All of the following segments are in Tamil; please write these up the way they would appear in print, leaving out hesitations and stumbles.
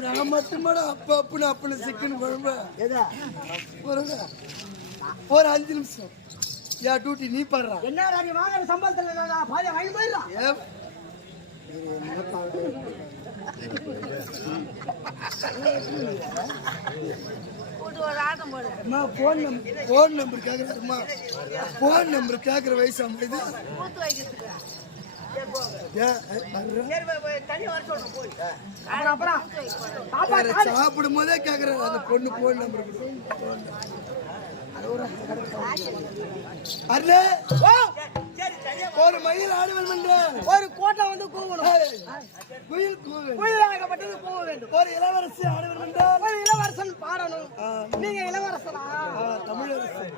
நான் மட்டும் அப்பன்னு சிக்கன் குழம்பு ஒரு 5 நிமிஷம் யா டியூட்டி நீ பாடுறா என்ன வாங்க சம்பளத்துல பாதி வாங்கி போயிடலாம். போன் நம்பர் கேக்குறமா போன் நம்பர் கேக்குற வயசு இது சாப்பிடும் போதே கேக்குறாரு அந்த பொண்ணு போன் நம்பர் ஒரு மயில் ஆடுவன் ஒரு கோட்டை வந்து கூவணும். குயில் குயிலாகப்பட்டது போக வேண்டும். ஒரு இளவரசி ஆடுவன் என்றால் ஒரு இளவரசன் பாடணும். நீங்க இளவரசனா? தமிழரசன்.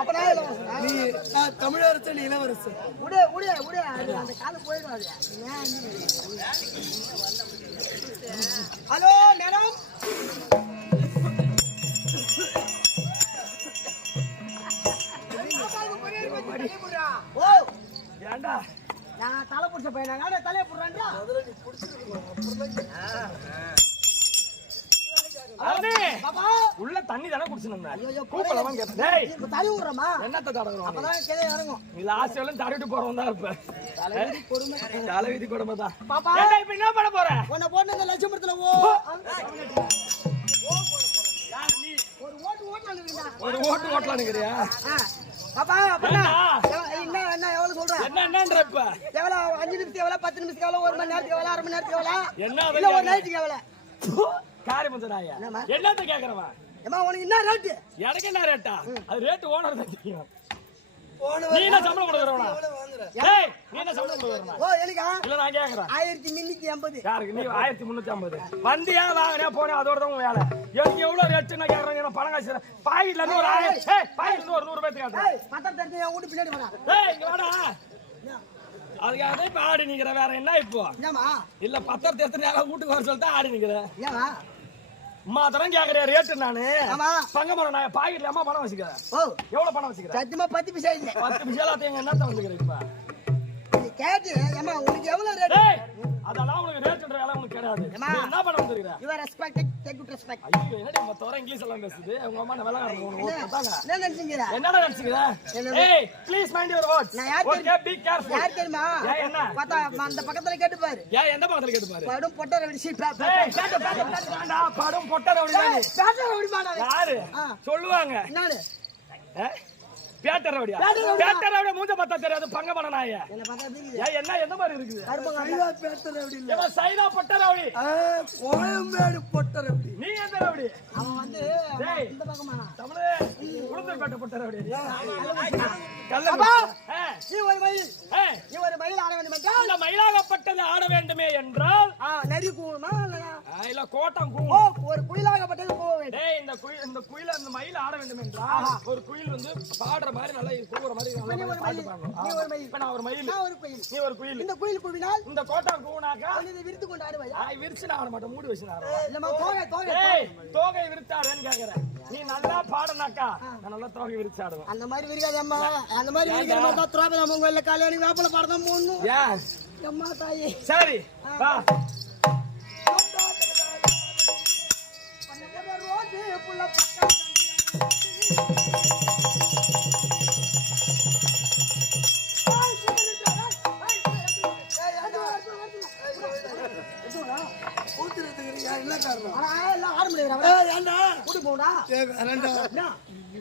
அப்ப நான் இளவரசன். நீ தமிழரசன் இளவரசன். உடைய உடைய உடைய அந்த காலம் போயிடாது. ஹலோ மேடம், நான் தலை புடிச்ச பையன் தலையை போடுறாங்க. உள்ள தண்ணி தானே குடிச்சு தலை விடுறமா என்னத்த தடவை அப்பதான் கீழே இறங்கும். இல்ல ஆசையெல்லாம் தடவிட்டு போறவன் தான் இருப்ப. தலைவிதி கொடுமை தான். பாப்பா இப்ப என்ன பண்ண போற? உன்னை போட்டு அந்த லட்சமரத்துல ஒரு ஓட்டு ஓட்டலாம்னுக்கிறியா? பாப்பா என்ன என்ன எவ்வளவு சொல்ற? என்னன்ற இப்ப எவ்வளவு 5 நிமிஷத்துக்கு எவ்வளவு 10 நிமிஷத்துக்கு எவ்வளவு 1 மணி நேரத்துக்கு எவ்வளவு 1/2 மணி நேரத்துக்கு எவ்வளவு என்ன இல்ல ஒரு நைட்டுக்கு எவ்வளவு? காரி மந்தனாயா என்னத்த கேக்குறவா? ஏமா உனக்கு என்ன ரேட்? எனக்கு என்ன ரேட்டா? அது ரேட் ஓனர் தான் தெரியும். நீ என்ன சம்பளம் கொடுக்கறவனா? ஏய் நீ என்ன சம்பளம் கொடுக்கறவனா? ஓ எனக்கா? இல்ல நான் கேக்குறேன். 1380. யாருக்கு? நீ 1350. வந்தியா வாங்குறே போறே அதோட தான் உன் வேலை. எனக்கு எவ்வளவு ரேட் நான் கேக்குறேன். நான் பணம் காசு பாக்கெட்ல இருந்து ஒரு 1000 ஏய் பாக்கெட்ல இருந்து ஒரு 100 ரூபாய் கேக்குறேன். ஏய் பத்தம் தரது என் வீட்டு பின்னாடி வாடா. ஏய் இங்க வாடா. அதுக்காக இப்ப ஆடி நிக்கிற வேற என்ன இப்போ? என்னமா? இல்ல பத்தம் தேர்த்து நேரா வீட்டுக்கு வர சொல்லிட்டு ஆடி நிக்கிற. ஏமா? அம்மா தரம் கேக்குற ரேட் நானு. ஆமா. பங்கமரம் நான் பாக்கெட்ல அம்மா பணம் வச்சுக்க. ஓ எவ்வளவு பணம் வச்சுக்க? சத்தியமா 10 பைசா இல்ல. 10 பைசால எங்க என்னத்த வந்துக்கிற இப்ப? நீ கேட்டு ஏமா உனக்கு எவ்வளவு ரேட்? ஏய் அதெல்லாம் உனக்கு ரேட்ன்ற வேலை உனக்கு கிடையாது. நீ என்ன பண்ண வந்திருக்க? You are respected, take good respect. ஐயோ என்னடி நம்ம தோற இங்கிலீஷ் எல்லாம் பேசுது. உங்க அம்மா நல்லா உனக்கு போட்டாங்க. என்ன நினைச்சீங்க? என்னடா நினைச்சீங்க? ஏய் please mind your words. Okay B careful. யார் தெரியுமா? என்ன? பாத்தா அந்த பக்கத்துல கேட்டு பாரு. எந்த பக்கத்துல கேட்டு பாரு? படும் பொட்டற வெடி சீட் ஏய் கேட்டு வேண்டா படும் பொட்டற வெடி வேணி. பேட்டற வெடி மாடா. யாரு? சொல்லுவாங்க. என்னது? பேட்டற வெடியா? பேட்டற வெடி மூஞ்ச பார்த்தா தெரியாது பங்க பண்ண நாயே. என்ன பார்த்தா தெரியுது. ஏய் என்ன எந்த மாதிரி இருக்குது? சைனா பேட்டற வெடி இல்ல. ஏமா சைனா பொட்டற வெடி. கோயம்பேடு பொட்டற வெடி. நீ எந்த வெடி? அவன் வந்து இந்த பக்கமா தமிழே உளுந்தூர் பேட்டை பொட்டற வெடி. கல்ல அப்பா நீ ஒரு மயில் ஆட வேண்டும் என்றால் இந்த மயிலாகப்பட்டது ஆட வேண்டுமே என்றால் நரி கூவுமா இல்ல கோட்டம் கூவும். ஒரு குயிலாகப்பட்டது கூவ வேண்டும். டேய் இந்த குயில அந்த மயில் ஆட வேண்டும் என்றால் ஒரு குயில் வந்து பாடுற மாதிரி நல்லா கூவுற மாதிரி நீ ஒரு மயில் இப்ப நான் ஒரு மயில் நான் ஒரு குயில் நீ ஒரு குயில். இந்த குயில் கூவினால் இந்த கோட்டம் கூவுனாக்கா நீ விரித்து கொண்டு ஆடுவாயா? விரிச்சு நான் ஆட மாட்டேன் மூடி வச்சு நான் ஆடுவேன். இல்லம்மா தோகை டேய் தோகை விரிச்சாடுன்னு கேக்குறேன். நீ நல்லா பாடுனாக்கா நான் நல்லா தோகை விரிச்சு ஆடுவேன். அந்த மாதிரி விரிக்காத அம்மா. அந்த மாதிரி விரிக்கிற மாதிரி தான் திராவிட நம்ம உங்க கல்யாணி வேப்பல பாடதான் போடணும். ஏன் அம்மா தாயே சரி வா ரோஜு புள்ள பக்கம்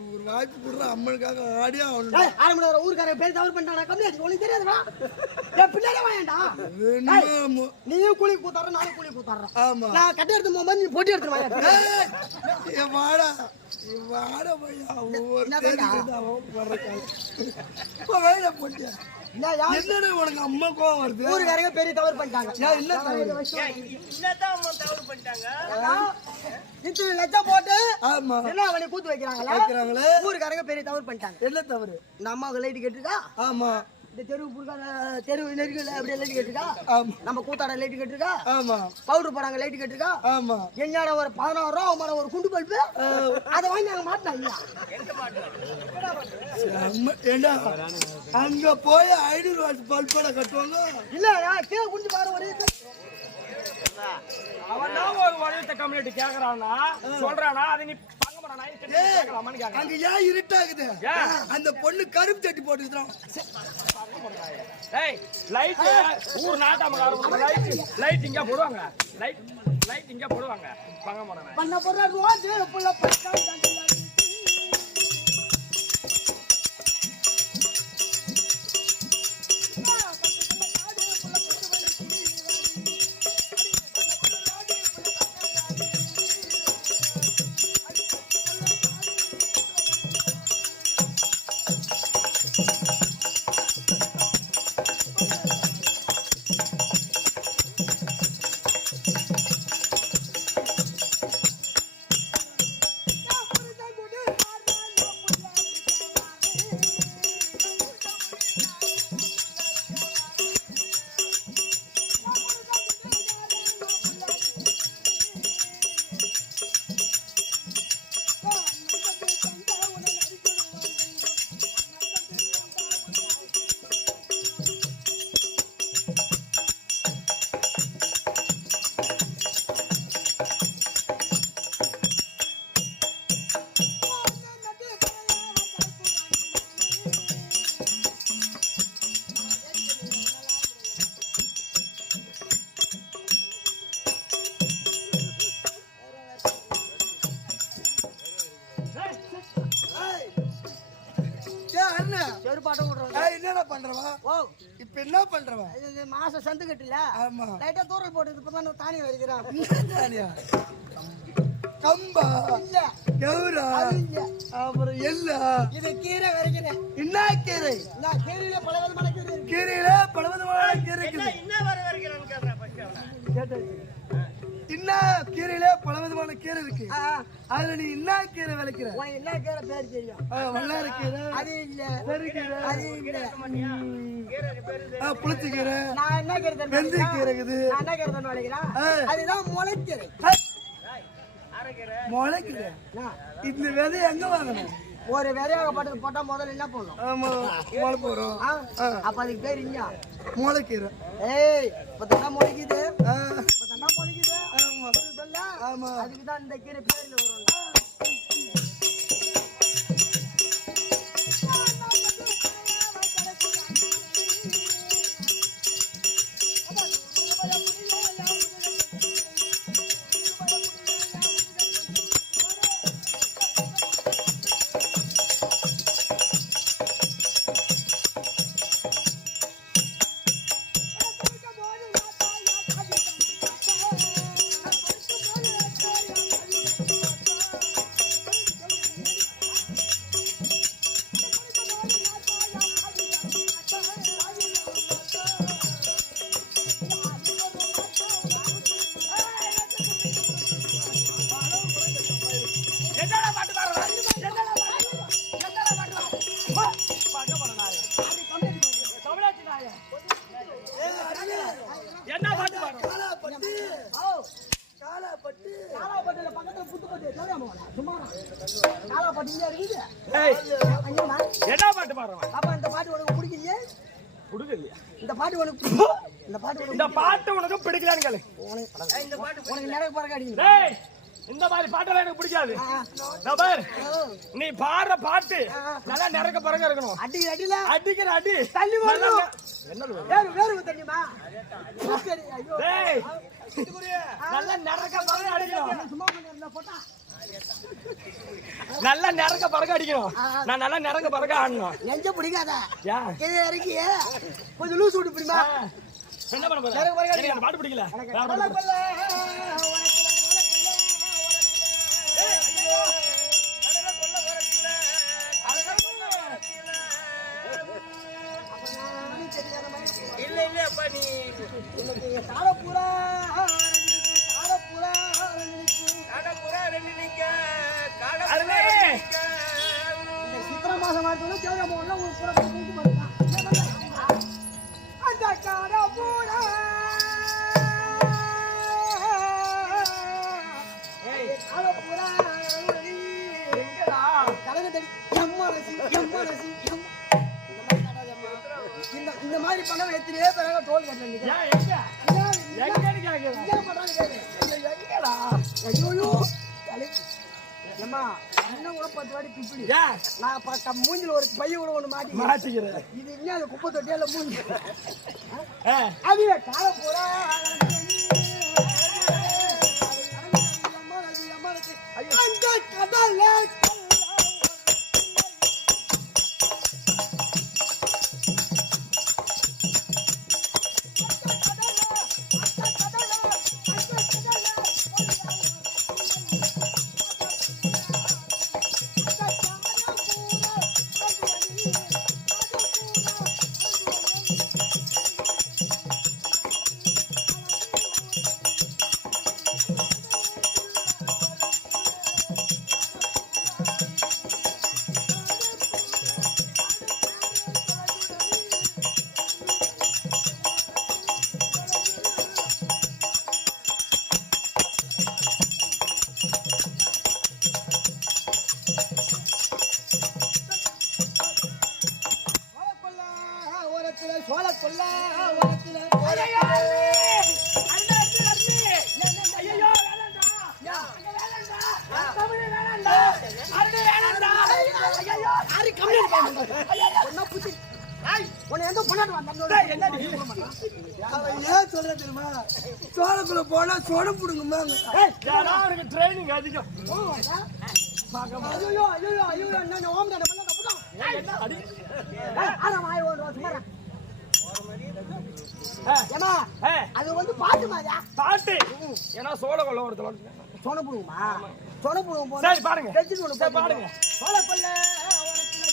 ஒரு வாய்ப்பு கொடுற அம்மனுக்காக ஆடியா ஊருக்கார பேர் தவறு பண்ணிட்டானா கம்மி உனக்கு தெரியாதுடா. பின்னாடி வாயண்டா நீயும் கூலி கூத்தாடுற நானும் கூலி கூத்தாடுறேன். ஆமா நான் கட்டி எடுத்து போகும்போது நீ பொட்டி எடுத்து வாடா வாடா பையா போட்டியா என்னடா உனக்கு அம்மா கோவம் வருது? ஊருக்காரங்க பெரிய தவறு பண்ணிட்டாங்க. இத்தனை லட்சம் போட்டு என்ன அவனை கூத்து வைக்கிறாங்களே ஊருக்காரங்க பெரிய தவறு பண்ணிட்டாங்க. என்ன தவறு? இந்த அம்மாவுக்கு லைட் கேட்டுருக்கா? ஆமா இந்த தெருவு புடுக்காத தெருவு நெருக்கல அப்படியே லைட் கட்டிருக்கா ஆமா நம்ம கூத்தாட லைட் கட்டிருக்கா ஆமா பவுடர் போடாங்க லைட் கட்டிருக்கா ஆமா என்னோட ஒரு 16 ரூபா மேல ஒரு குண்டு பல்பு அதை வாங்கி நாங்க மாட்டினாங்க ஏண்டா அங்க போய் 500 வாட் பல்போட கட்டுவாங்க இல்ல கீழே குடிச்சு பாரு ஒரே அவன் தான் ஒரு வளையத்தை கம்யூனிட்டி கேக்குறான்னா சொல்றானா அதை நீ பங்க பண்ணா கேட்கலாமான்னு கேட்கலாம். அங்க ஏன் இருட்டாகுது அந்த பொண்ணு கருப்பு சட்டி போட்டுக்கிறான் ஏய் லைட் ஊர் நாட்டாமக்காரங்க லைட் இங்க போடுவாங்க லைட் இங்க போடுவாங்க பங்க பண்ணா பண்ண போற ரோஜ் புள்ள பச்சை என்னடா பண்றவா இப்ப என்ன பண்றவா மாசம் சந்து கட்டல ஆமா லைட்டா தூரல் போட்டு இப்பதான் தானி வரைக்கிறான் கம்பா இல்ல கௌரா அப்புறம் எல்லா இது கீரை வரைக்கிறேன் என்ன கீரை நான் கீரையில பல விதமான கீரை இருக்கு கீரையில பல விதமான கீரை இருக்குது என்ன வர வரைக்கிறேன்னு கேட்டேன் ஃபர்ஸ்ட் அவன கேட்டாச்சு என்ன கீரையில பல விதமான கீரை இருக்கு அதுல நீ என்ன கீரை விளைக்கிற உனக்கு என்ன கீரை பேர் தெரியும் வல்லார கீரை அது இல்ல பெருக்கீரை அது இல்ல புளிச்ச கீரை நான் என்ன கீரை தெரியும் வெந்தய கீரை இருக்குது நான் என்ன கீரை தெரியும் விளைக்கிறேன் அதுதான் முளைக்கீரை முளைக்கீரை இந்த விதை எங்க வாங்கணும் ஒரு விதையாக போட்டா முதல்ல என்ன பண்ணும் ஆமா முளை போறோம் அப்ப அதுக்கு பேர் இங்க முளைக்கீரை ஏய் இப்பதான் முளைக்குது ஆமா அதுக்குதான் இந்த கீரை பேர்ல வரும் என்ன பாட்டு பாடுறோம் என்ன பாட்டு பாடுறோம் இந்த பாட்டு உனக்கு பிடிக்கலையே புடுகலையா இந்த பாட்டு உனக்கு இந்த பாட்டு உனக்கு பிடிக்கலான்னு கேளு உனக்கு நிறைய பறக்க அடிக்கணும் டேய் இந்த மாதிரி பாட்டெல்லாம் எனக்கு பிடிக்காது நபர் நீ பாடுற பாட்டு நல்லா நிறைய பறக்க இருக்கணும் அடிக்கிற அடி தள்ளி வரணும் என்னது வேறு தெரியுமா டேய் நல்லா நிறைய பறக்க அடிக்கணும் சும்மா பண்ணி போட்டா நல்லா நிறைய பறக்க அடிக்கணும் நான் நல்லா நிறைய பறக்க ஆடணும் நெஞ்ச பிடிக்காத யா இது இறக்கி கொஞ்சம் லூஸ் விட்டு பிடிமா என்ன பண்ண போற பாட்டு பிடிக்கல இல்ல இல்ல பண்ணி இன்னைக்கு காலப்புறா சித்திரை மாசம் மாட்டோம் டோல் கேட்ல நிக்கிறேன். ஏன் எங்கன்னு கேக்குறேன். என்ன பண்றாங்க கேளு. எங்கடா? ஐயோ ஏமா இன்னும் கூட 10 வாட்டி பிப்பிடி. ஏன் நான் பக்க மூஞ்சில ஒரு பைய கூட ஒண்ணு மாட்டி மாட்டிக்கிறேன். இது என்ன அந்த குப்பை தொட்டியால மூஞ்சி ஏ அவிய கால போறா அந்த கடல்ல சோழ கொல்ல ஓரத்துல ஐயோ ஐயோ வேணாம்டா. அங்க வேணாம்டா. தமிழ் வேணாம்டா. அருண் வேணாம்டா. ஐயோ யாரு கம்ப்ளைண்ட் பண்ணுங்க ஒண்ணா புடி உன்னை எந்த பொண்ணாட்டு வந்தோட என்னடி அவன் ஏன் சொல்ற தெரியுமா? சோளக்குள்ள போனா சோளம் புடுங்குமாங்க. ஏடா அவனுக்கு ட்ரைனிங் அதிகம். ஐயோ ஐயோ ஐயோ என்ன ஓம் தான பண்ண கப்புதான் என்ன அடி அட வாய் ஓடுறா சும்மா ஏ ஏமா அது வந்து பாட்டு மாதிரியா பாட்டு ஏன்னா சோழ கொள்ள ஒருத்தர் சொன புடுமா சொன புடுங்க சரி பாருங்க வெச்சு ஒண்ணு சரி பாருங்க சோழ கொல்ல ஓரத்துல